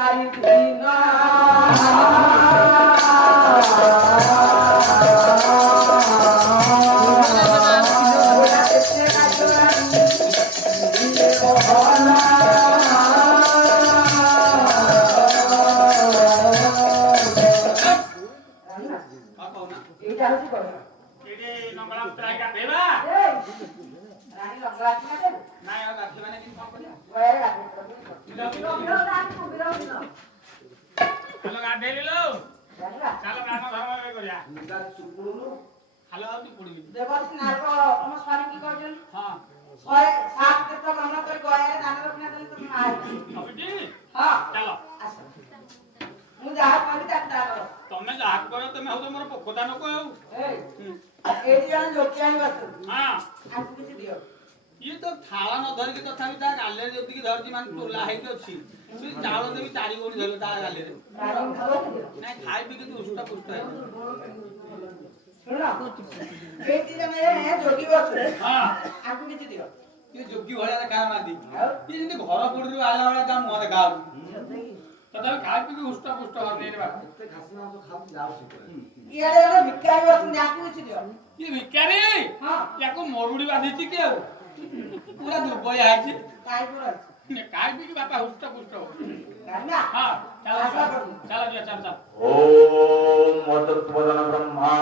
चारि दिन ତମେ ଯାହା କର ତମେ ହଉ ମୋର ପୋକତା ଲୋକ ଆଉ ଇଏ ତ ଥାଳ ନ ଧରିକି ତଥାପି ତା ଗାଲେରେ ଯେତିକି ଧରିଛି ମାନେ ଟୋଲା ହେଇକି ଅଛି ଚାଉଳ ଦେବି 4 ଗୁଣି ଧରିବ ତା ଗାଲେରେ ନାଇଁ ଖାଇ ପିଇକି ଉଷ୍ଟା ପୁଷ୍ଟା ଯୋଗୀ ଭଳିଆ ଦେଖା ନାହାନ୍ତି ଇଏ ଯେମିତି ଘର କୋଡ଼ିରୁ ଆଇଲା ଭଳିଆ ତା ମୁହଁ ଦେଖା ତଥାପି ଖାଇ ପିଇକି ଉଷ୍ଟା ପୁଷ୍ଟ ହନେଇ ଇଏ ଭିକାରୀ ୟାକୁ ମରୁଡ଼ି ବାଧିଛି କି ଆଉ ପୁରା ଦୁର୍ବଳିଆ ହେଇଛି ଖାଇ ପିଇକି ବାପା ହୁଷ୍ଟ ପୁଷ୍ଟ ହଁ ଚାଲ ଯିବା ଚାଲ ଓମ୍ ମତତ୍ବଦନ ବ୍ରହ୍ମା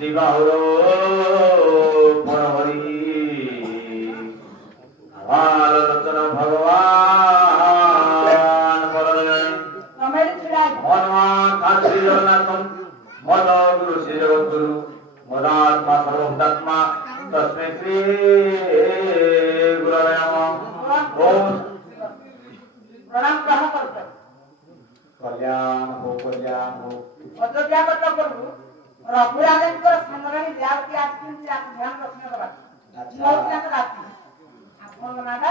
ଦିବାହୁର ପରହରି ଆଲୋଚନ ଭଗବାନ ହনুମାନ ଶ୍ରୀ ଜଗନ୍ନାଥ ମଦ ଗୁରୁ ଶ୍ରୀ ଜଗଦ୍ଗୁରୁ ମଦାତ୍ମା ସର୍ବଭୂତାତ୍ମା ତସ୍ମୈ ଶ୍ରୀ ଗୁରବେ ନମଃ ଓମ୍ प्रणाम ग्रहण करते कल्याण हो अयोध्या प्रभु रघुराजेंद्र सामने जाती आसी ध्यान रखने करा आपन नाटा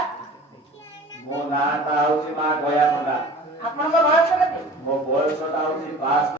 मो नाटा होची मा गया पंडा आपन बयस केते मो बयस ता होची 5